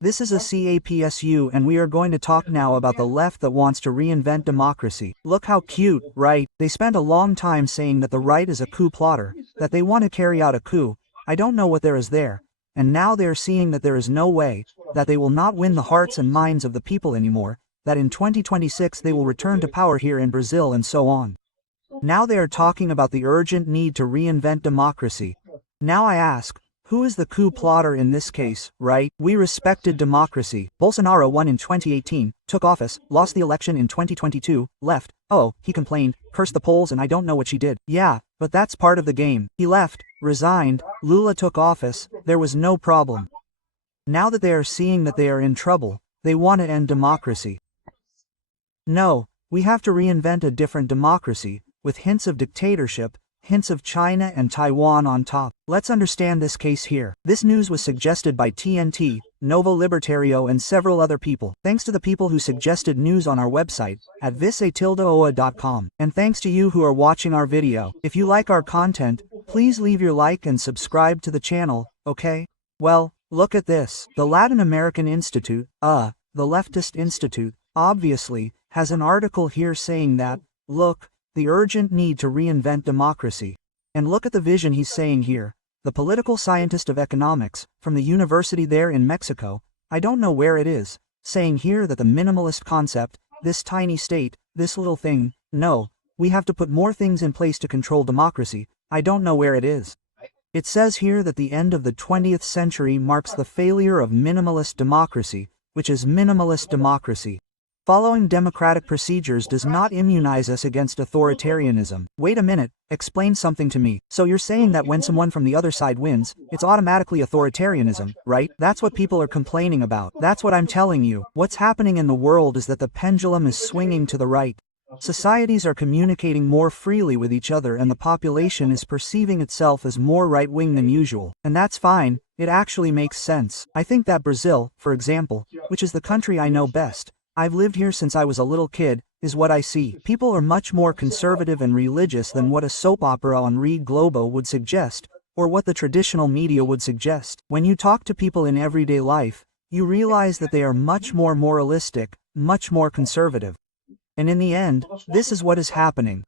This is a CAPSU and we are going to talk now about the left that wants to reinvent democracy. Look how cute, right? They spent a long time saying that the right is a coup plotter, that they want to carry out a coup. I don't know what there is there. And now they are seeing that there is no way, that they will not win the hearts and minds of the people anymore, that in 2026 they will return to power here in Brazil and so on. Now they are talking about the urgent need to reinvent democracy. Now I ask, who is the coup plotter in this case, right? We respected democracy. Bolsonaro won in 2018, took office, lost the election in 2022, left. Oh, he complained, cursed the polls and I don't know what she did. Yeah, but that's part of the game. He left, resigned, Lula took office, there was no problem. Now that they are seeing that they are in trouble, they want to end democracy. No, we have to reinvent a different democracy, with hints of dictatorship, hints of China and Taiwan on top. Let's understand this case here. This news was suggested by TNT, Novo Libertario and several other people. Thanks to the people who suggested news on our website, at visatildaoa.com. And thanks to you who are watching our video. If you like our content, please leave your like and subscribe to the channel, okay? Well, look at this. The Latin American Institute, the Leftist Institute, obviously, has an article here saying that, look, the urgent need to reinvent democracy. And look at the vision he's saying here. The political scientist of economics, from the university there in Mexico, I don't know where it is, saying here that the minimalist concept, this tiny state, this little thing, no, we have to put more things in place to control democracy, I don't know where it is. It says here that the end of the 20th century marks the failure of minimalist democracy, which is minimalist democracy. Following democratic procedures does not immunize us against authoritarianism. Wait a minute, explain something to me. So you're saying that when someone from the other side wins, it's automatically authoritarianism, right? That's what people are complaining about. That's what I'm telling you. What's happening in the world is that the pendulum is swinging to the right. Societies are communicating more freely with each other and the population is perceiving itself as more right-wing than usual. And that's fine, it actually makes sense. I think that Brazil, for example, which is the country I know best, I've lived here since I was a little kid, is what I see. People are much more conservative and religious than what a soap opera on Rede Globo would suggest, or what the traditional media would suggest. When you talk to people in everyday life, you realize that they are much more moralistic, much more conservative. And in the end, this is what is happening.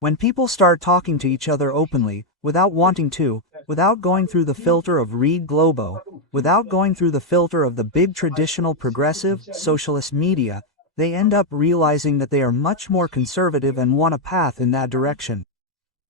When people start talking to each other openly, without wanting to, without going through the filter of Rede Globo, without going through the filter of the big traditional progressive, socialist media, they end up realizing that they are much more conservative and want a path in that direction.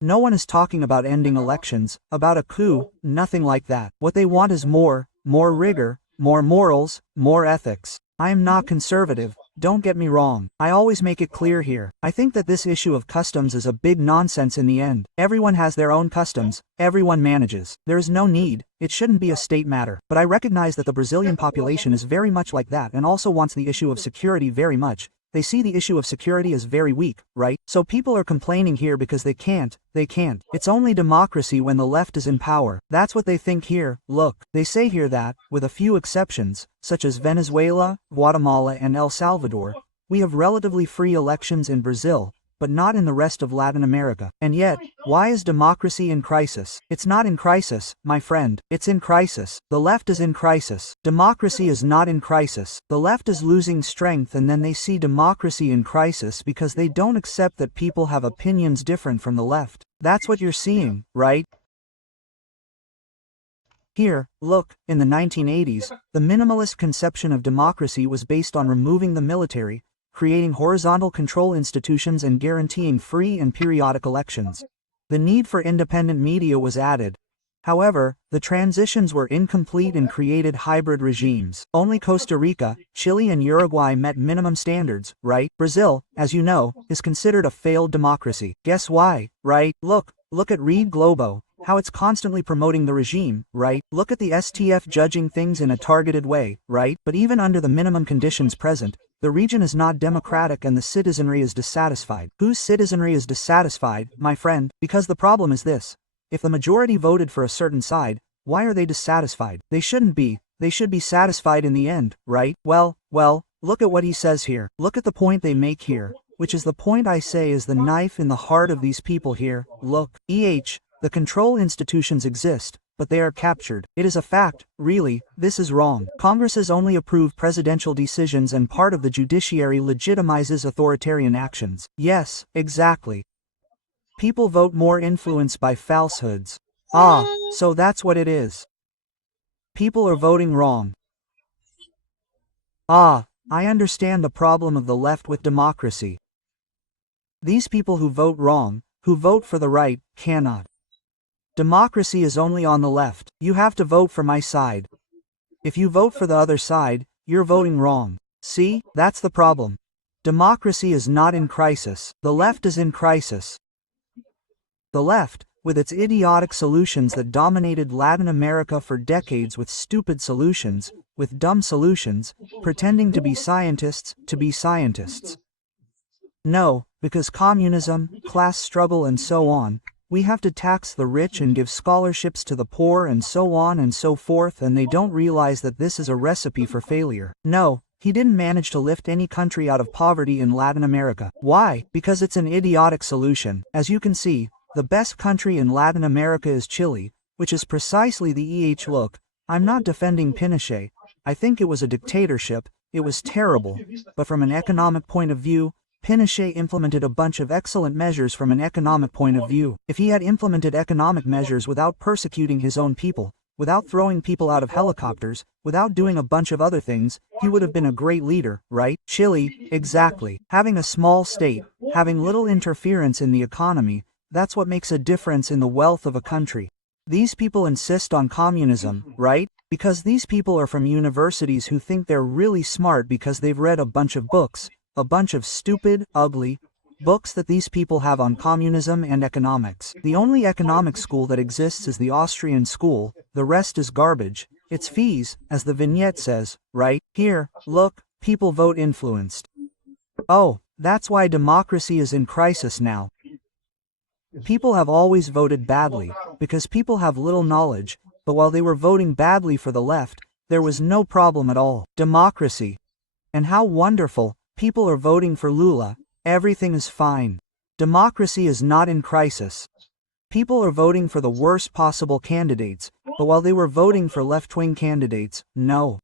No one is talking about ending elections, about a coup, nothing like that. What they want is more rigor, more morals, more ethics. I am not conservative, don't get me wrong. I always make it clear here. I think that this issue of customs is a big nonsense in the end. Everyone has their own customs, everyone manages. There is no need, it shouldn't be a state matter. But I recognize that the Brazilian population is very much like that and also wants the issue of security very much. They see the issue of security as very weak, right? So people are complaining here because they can't. It's only democracy when the left is in power. That's what they think here. Look, they say here that, with a few exceptions, such as Venezuela, Guatemala and El Salvador, we have relatively free elections in Brazil, but not in the rest of Latin America. And yet, why is democracy in crisis? It's not in crisis, my friend. It's in crisis. The left is in crisis. Democracy is not in crisis. The left is losing strength and then they see democracy in crisis because they don't accept that people have opinions different from the left. That's what you're seeing, right? Here, look, in the 1980s, the minimalist conception of democracy was based on removing the military, creating horizontal control institutions and guaranteeing free and periodic elections. The need for independent media was added. However, the transitions were incomplete and created hybrid regimes. Only Costa Rica, Chile and Uruguay met minimum standards, right? Brazil, as you know, is considered a failed democracy. Guess why, right? Look at Rede Globo, how it's constantly promoting the regime, right? Look at the STF judging things in a targeted way, right? But even under the minimum conditions present, the region is not democratic and the citizenry is dissatisfied. Whose citizenry is dissatisfied, my friend? Because the problem is this. If the majority voted for a certain side, why are they dissatisfied? They shouldn't be. They should be satisfied in the end, right? Well, look at what he says here. Look at the point they make here, which is the point I say is the knife in the heart of these people here. Look, the control institutions exist, but they are captured. It is a fact, really, this is wrong. Congresses only approve presidential decisions and part of the judiciary legitimizes authoritarian actions. Yes, exactly. People vote more influenced by falsehoods. Ah, so that's what it is. People are voting wrong. Ah, I understand the problem of the left with democracy. These people who vote wrong, who vote for the right, cannot. Democracy is only on the left. You have to vote for my side. If you vote for the other side, you're voting wrong. See, that's the problem. Democracy is not in crisis. The left is in crisis. The left, with its idiotic solutions that dominated Latin America for decades with stupid solutions, with dumb solutions, pretending to be scientists, No, because communism, class struggle and so on, we have to tax the rich and give scholarships to the poor and so on and so forth, and they don't realize that this is a recipe for failure. No, he didn't manage to lift any country out of poverty in Latin America. Why? Because it's an idiotic solution. As you can see, the best country in Latin America is Chile, which is precisely the look. I'm not defending Pinochet. I think it was a dictatorship, it was terrible, but from an economic point of view, Pinochet implemented a bunch of excellent measures from an economic point of view. If he had implemented economic measures without persecuting his own people, without throwing people out of helicopters, without doing a bunch of other things, he would have been a great leader, right? Chile, exactly. Having a small state, having little interference in the economy, that's what makes a difference in the wealth of a country. These people insist on communism, right? Because these people are from universities who think they're really smart because they've read a bunch of books, a bunch of stupid, ugly books that these people have on communism and economics. The only economic school that exists is the Austrian school, the rest is garbage. It's fees, as the vignette says, right? Here, look, people vote influenced. Oh, that's why democracy is in crisis now. People have always voted badly, because people have little knowledge, but while they were voting badly for the left, there was no problem at all. Democracy. And how wonderful, people are voting for Lula, everything is fine. Democracy is not in crisis. People are voting for the worst possible candidates, but while they were voting for left-wing candidates, no.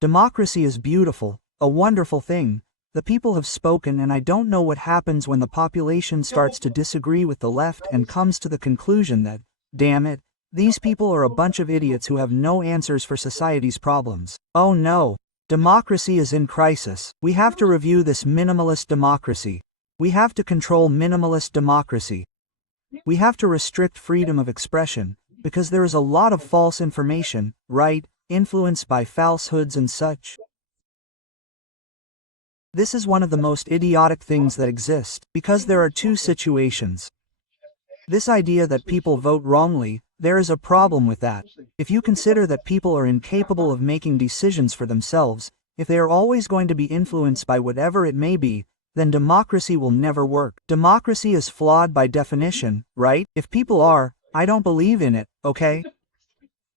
Democracy is beautiful, a wonderful thing. The people have spoken, and I don't know what happens when the population starts to disagree with the left and comes to the conclusion that, damn it, these people are a bunch of idiots who have no answers for society's problems. Oh no, democracy is in crisis. We have to review this minimalist democracy. We have to control minimalist democracy. We have to restrict freedom of expression, because there is a lot of false information, right, influenced by falsehoods and such. This is one of the most idiotic things that exist, because there are two situations. This idea that people vote wrongly, there is a problem with that. If you consider that people are incapable of making decisions for themselves, if they are always going to be influenced by whatever it may be, then democracy will never work. Democracy is flawed by definition, right? If people are, I don't believe in it, okay?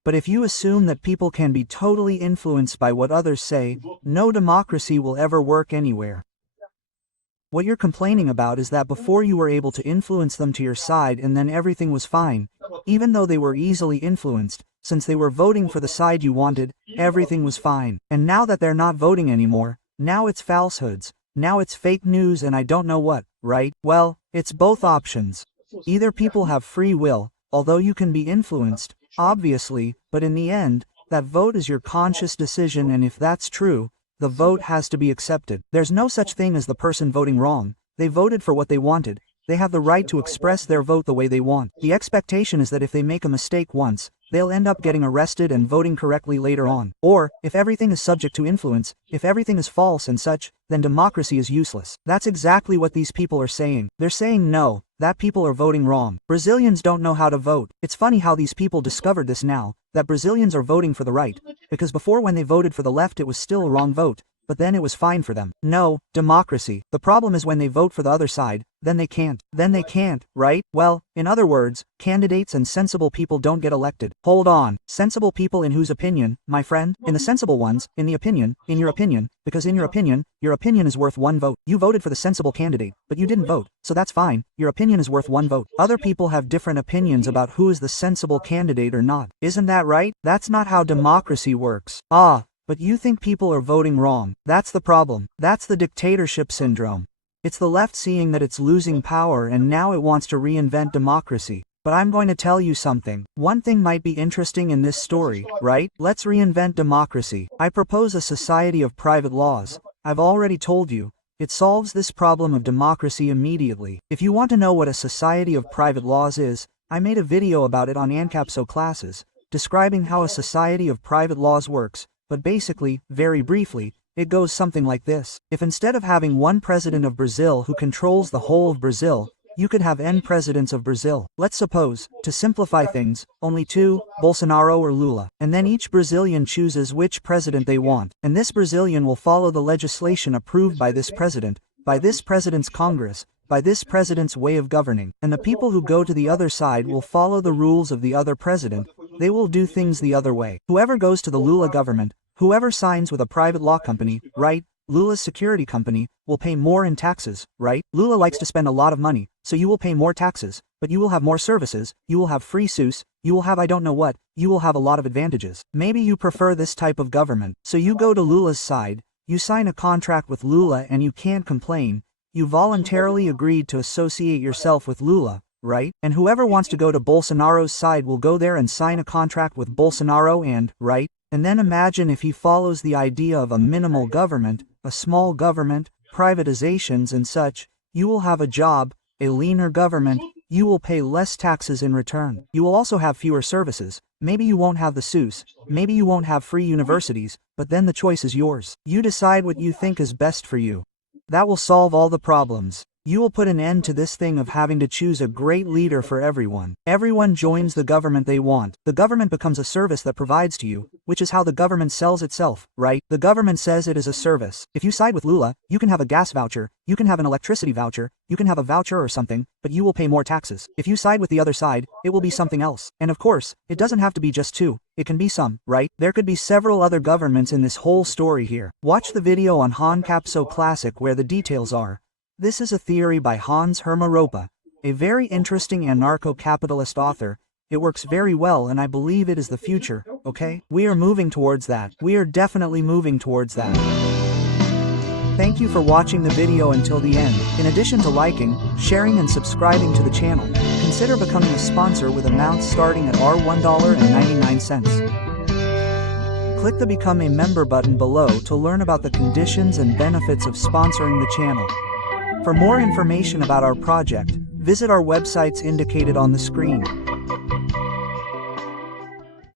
But if you assume that people can be totally influenced by what others say, no democracy will ever work anywhere. What you're complaining about is that before you were able to influence them to your side and then everything was fine, even though they were easily influenced, since they were voting for the side you wanted, everything was fine. And now that they're not voting anymore, now it's falsehoods, now it's fake news and I don't know what, right? Well, it's both options. Either people have free will, although you can be influenced, obviously, but in the end, that vote is your conscious decision, and if that's true, the vote has to be accepted. There's no such thing as the person voting wrong. They voted for what they wanted. They have the right to express their vote the way they want. The expectation is that if they make a mistake once, they'll end up getting arrested and voting correctly later on. Or, if everything is subject to influence, if everything is false and such, then democracy is useless. That's exactly what these people are saying. They're saying no, that people are voting wrong. Brazilians don't know how to vote. It's funny how these people discovered this now, that Brazilians are voting for the right, because before when they voted for the left it was still a wrong vote. but then it was fine for them. No, democracy. The problem is when they vote for the other side, then they can't. Then they can't, right? Well, in other words, candidates and sensible people don't get elected. Hold on. Sensible people in whose opinion, my friend? In the sensible ones, in your opinion, because in your opinion is worth one vote. You voted for the sensible candidate, but you didn't vote, so that's fine. Your opinion is worth one vote. Other people have different opinions about who is the sensible candidate or not. Isn't that right? That's not how democracy works. But you think people are voting wrong. That's the problem. That's the dictatorship syndrome. It's the left seeing that it's losing power and now it wants to reinvent democracy. But I'm going to tell you something. One thing might be interesting in this story, right? Let's reinvent democracy. I propose a society of private laws. I've already told you. It solves this problem of democracy immediately. If you want to know what a society of private laws is, I made a video about it on ANCAPSO classes, describing how a society of private laws works, but basically, very briefly, it goes something like this. If instead of having one president of Brazil who controls the whole of Brazil, you could have N presidents of Brazil. Let's suppose, to simplify things, only two, Bolsonaro or Lula. And then each Brazilian chooses which president they want. And this Brazilian will follow the legislation approved by this president, by this president's Congress, by this president's way of governing. And the people who go to the other side will follow the rules of the other president. They will do things the other way. Whoever goes to the Lula government, whoever signs with a private law company, right? Lula's security company, will pay more in taxes, right? Lula likes to spend a lot of money, so you will pay more taxes, but you will have more services, you will have free SUS, you will have I don't know what, you will have a lot of advantages. Maybe you prefer this type of government, so you go to Lula's side, you sign a contract with Lula and you can't complain, you voluntarily agreed to associate yourself with Lula, right? And whoever wants to go to Bolsonaro's side will go there and sign a contract with Bolsonaro and, right? And then imagine if he follows the idea of a minimal government, a small government, privatizations and such, you will have a job, a leaner government, you will pay less taxes in return. You will also have fewer services. Maybe you won't have the SUS, maybe you won't have free universities, but then the choice is yours. You decide what you think is best for you. That will solve all the problems. You will put an end to this thing of having to choose a great leader for everyone. Everyone joins the government they want. The government becomes a service that provides to you, which is how the government sells itself, right? The government says it is a service. If you side with Lula, you can have a gas voucher, you can have an electricity voucher, you can have a voucher or something, but you will pay more taxes. If you side with the other side, it will be something else. And of course, it doesn't have to be just two. It can be some, right? There could be several other governments in this whole story here. Watch the video on ANCAPSO Classic where the details are. This is a theory by Hans Hermann Hoppe, a very interesting anarcho-capitalist author. It works very well and I believe it is the future, okay? We are moving towards that. We are definitely moving towards that. Thank you for watching the video until the end. In addition to liking, sharing and subscribing to the channel, consider becoming a sponsor with amounts starting at $1.99. Click the Become a Member button below to learn about the conditions and benefits of sponsoring the channel. For more information about our project, visit our websites indicated on the screen.